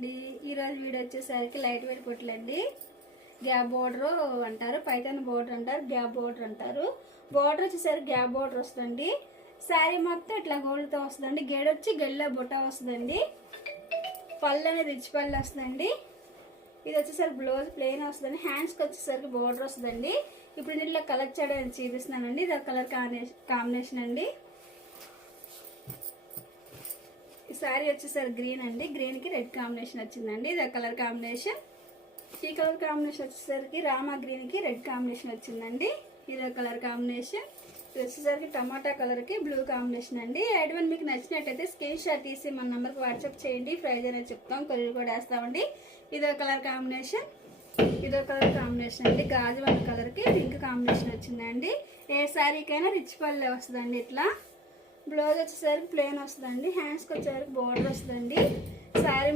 అండి. ఈరోజు వీడియో వచ్చేసరికి లైట్ వెయిట్ కుట్లండి. గ్యాప్ బోర్డర్ అంటారు, పైతాన్ బోర్డర్ అంటారు, గ్యాప్ బోర్డర్ అంటారు. బోర్డర్ వచ్చేసరికి గ్యాప్ బోర్డర్ వస్తుందండి. శారీ మొత్తం ఇట్లా గోల్డ్తో వస్తుందండి. గేడ వచ్చి గెల్ల బుట్ట వస్తుందండి. పళ్ళు అనేది రిచ్ పళ్ళు వస్తుందండి. ఇది వచ్చేసరికి బ్లౌజ్ ప్లెయిన్ వస్తుందండి. హ్యాండ్స్కి వచ్చేసరికి బోర్డర్ వస్తుందండి. ఇప్పుడు ఇంట్లో కలర్ చాట్ అనేది చూపిస్తున్నానండి. ఇది కలర్ కాంబినేషన్ అండి. ఈ శారీ వచ్చేసరికి గ్రీన్ అండి. గ్రీన్కి రెడ్ కాంబినేషన్ వచ్చిందండి. ఇది కలర్ కాంబినేషన్. ఈ కలర్ కాంబినేషన్ వచ్చేసరికి రామా గ్రీన్కి రెడ్ కాంబినేషన్ వచ్చిందండి. ఇది కలర్ కాంబినేషన్. ఇది వచ్చేసరికి టమాటా కలర్కి బ్లూ కాంబినేషన్ అండి. ఐటమ్ మీకు నచ్చినట్టయితే స్క్రీన్ షాట్ తీసి మన నెంబర్కి వాట్సాప్ చేయండి. ప్రైజ్ అనేది చెప్తాం, కొరియర్ కూడా వేస్తామండి. ఇదో కలర్ కాంబినేషన్. ఇదో కలర్ కాంబినేషన్ అండి. గాజు వన్ కలర్కి పింక్ కాంబినేషన్ వచ్చిందండి. ఏ శారీకైనా రిచ్ పళ్ళు వస్తుందండి. ఇట్లా బ్లౌజ్ వచ్చేసరికి ప్లెయిన్ వస్తుందండి. హ్యాండ్స్కి వచ్చేసరికి బోర్డర్ వస్తుందండి. శారీ